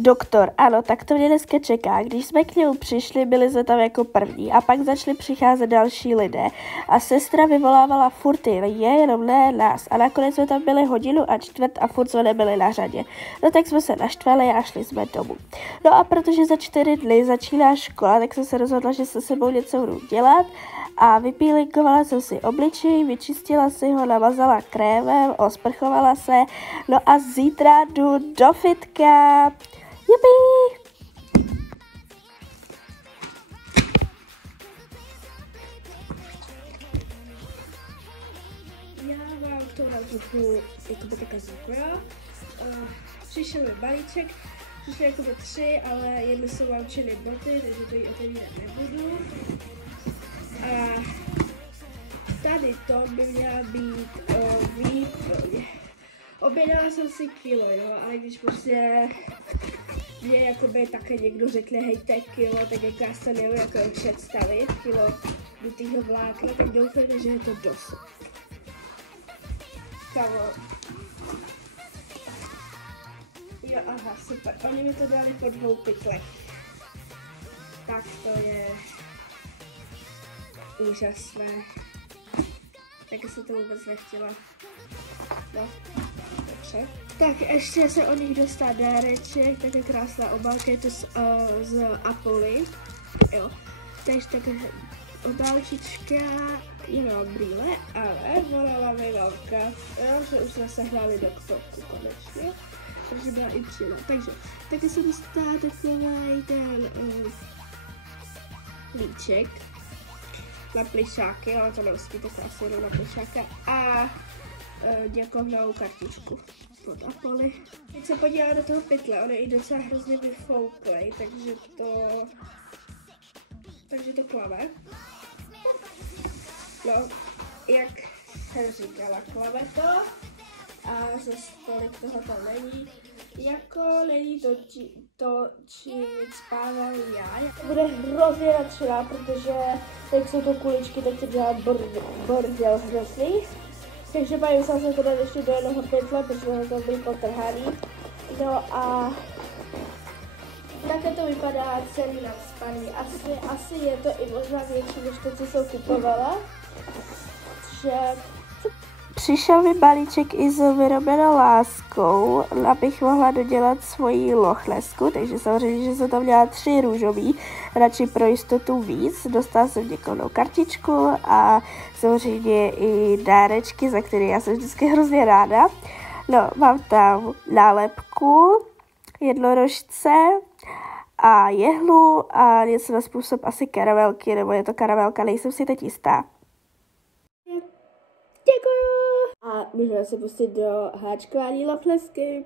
Doktor, ano, tak to mě dneska čeká. Když jsme k němu přišli, byli jsme tam jako první a pak začali přicházet další lidé a sestra vyvolávala furt jenom ne nás a nakonec jsme tam byli 1:15 a furt jsme nebyli na řadě. No tak jsme se naštvali a šli jsme domů. No a protože za 4 dny začíná škola, tak jsem se rozhodla, že se sebou něco budu dělat a vypílinkovala jsem si obličej, vyčistila si ho, namazala krémem, osprchovala se, no a zítra jdu do fitka. Jupi! Já vám to na zvuku jakoby takhle zvukuju. Přišel mi balíček, přišly jakoby 3, ale jedny jsou laučeny boty, takže to ji otevírat nebudu. A tady to by měla být výplň. Objednala jsem si kilo, jo, ale když prostě mě jakoby také někdo řekne, hejte kilo, tak jako já se nevím jako představit, kilo dutýho vlákna, tak doufám, že je to dost. Kamo. Jo, aha, super, oni mi to dali po 2 pytlech. Tak to je úžasné. Tak jsem to vůbec nechtěla. No, dobře. Tak ještě se o nich dostá dáreček, tak je krásná obálka, je to z Apple, jo. Takže také obálčička, jenom brýle, ale volala mi velká, jo, že už jsme se hráli doktorku konečně, takže byla i příjemná. Takže taky se dostá takový ten líček na plišáky, ale to neustí, tak asi jenom na plišáka a děkovnou kartičku od Apple. Teď se podívám do toho pytle, on je i docela hrozně vyfouklej, takže to klave. No, jak jsem říkala, klave to a zase tolik toho tam není. Jako není to čím spával já. Bude hrozně natřená, protože teď jsou to kuličky, tak se dělá bordel hrozný. Takže bavím se teda ještě do jednoho pytle, protože to byl potrhaný. No a takhle to vypadá celý nadspaný. Asi je to i možná větší než to, co jsem kupovala. Že přišel mi balíček Izo vyrobenou láskou, abych mohla dodělat svoji lochnesku, takže samozřejmě, že jsem tam měla 3 růžový, radši pro jistotu víc. Dostala jsem děkovnou kartičku a samozřejmě i dárečky, za které já jsem vždycky hrozně ráda. No, mám tam nálepku, jednorožce a jehlu a něco na způsob asi karamelky, nebo je to karamelka, nejsem si teď jistá. Děkuju! A můžeme se pustit do háčkování lochnesky.